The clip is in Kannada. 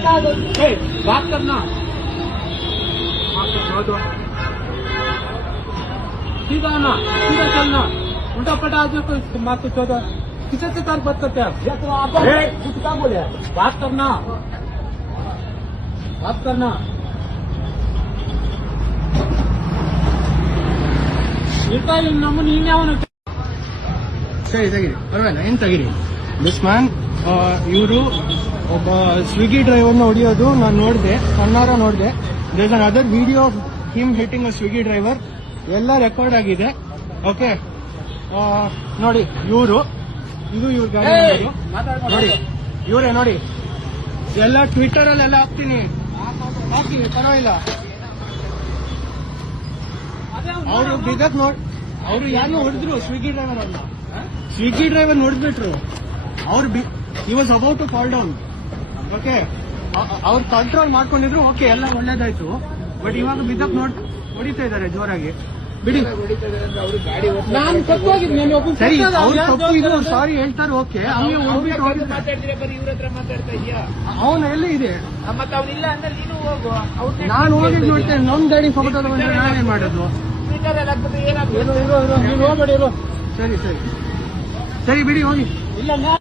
बात करना सीधा आना, सीधा चलना, उल्टा पटा आदमी को बात तो चौदह किसी से तार बात करते आप कुछ क्या बोले बात करना ಇರ್ತಾ ಇಲ್ಲ ನಮ್ಮನ್ನು ಇನ್ಯಾವನು ಸರಿ ತೆಗಿರಿ ಪರವಾಗಿಲ್ಲ ಏನ್ ತೆಗಿರಿ ದಿಸ್ ಮ್ಯಾನ್ ಇವರು ಒಬ್ಬ ಸ್ವಿಗ್ಗಿ ಡ್ರೈವರ್ನ ಹೊಡಿಯೋದು ನಾನು ನೋಡಿದೆ ಕಣ್ಣಾರ ನೋಡಿದೆ there another video of him hitting a Swiggy driver ಎಲ್ಲ ರೆಕಾರ್ಡ್ ಆಗಿದೆ ಓಕೆ ನೋಡಿ ಇವರು ಇದು ಇವ್ರ ಗಾಡಿ ನೋಡಿ ಇವರೇ ನೋಡಿ ಎಲ್ಲ ಟ್ವಿಟರ್ ಅಲ್ಲೆಲ್ಲ ಹಾಕ್ತೀನಿ ಪರವಾಗಿಲ್ಲ ಅವರು ಬಿಗತ್ ಅವರು ಯಾರನ್ನೂ ಹೊಡೆದ್ರು ಸ್ವಿಗ್ಗಿ ಡ್ರೈವರ್ ನೋಡ್ಬಿಟ್ರು ಅವ್ರು he was about to calm down okay ಅವ್ರು ಕಂಟ್ರೋಲ್ ಮಾಡ್ಕೊಂಡಿದ್ರು ಓಕೆ ಎಲ್ಲ ಒಳ್ಳೇದಾಯ್ತು ಬಟ್ ಇವಾಗ ಬಿದ್ದಪ್ ಹೊಡಿತಾ ಇದ್ದಾರೆ ಜೋರಾಗಿ ಬಿಡಿ ನಾನು ತಪ್ಪೋಗಿದ್ದು ಸರಿ ಅವ್ರು ತಪ್ಪು ಇದು ಸಾರಿ ಹೇಳ್ತಾರೆ ಓಕೆ ಹಂಗೆ ಹೋಗ್ಬಿಟ್ಟು ಅವನು ಎಲ್ಲಿ ಇದೆ ನಾನು ಹೋಗಿ ನೋಡ್ತೇನೆ ನಮ್ ಗಾಡಿ ಫೋಟೋ ತಗೊಂಡ್ರೆ ನಾನೇನ್ ಮಾಡೋದು ನೀನು ಹೋಗ್ಬೇಡಿ ಸರಿ ಸರಿ ಸರಿ ಬಿಡಿ ಹೋಗಿ ಇಲ್ಲ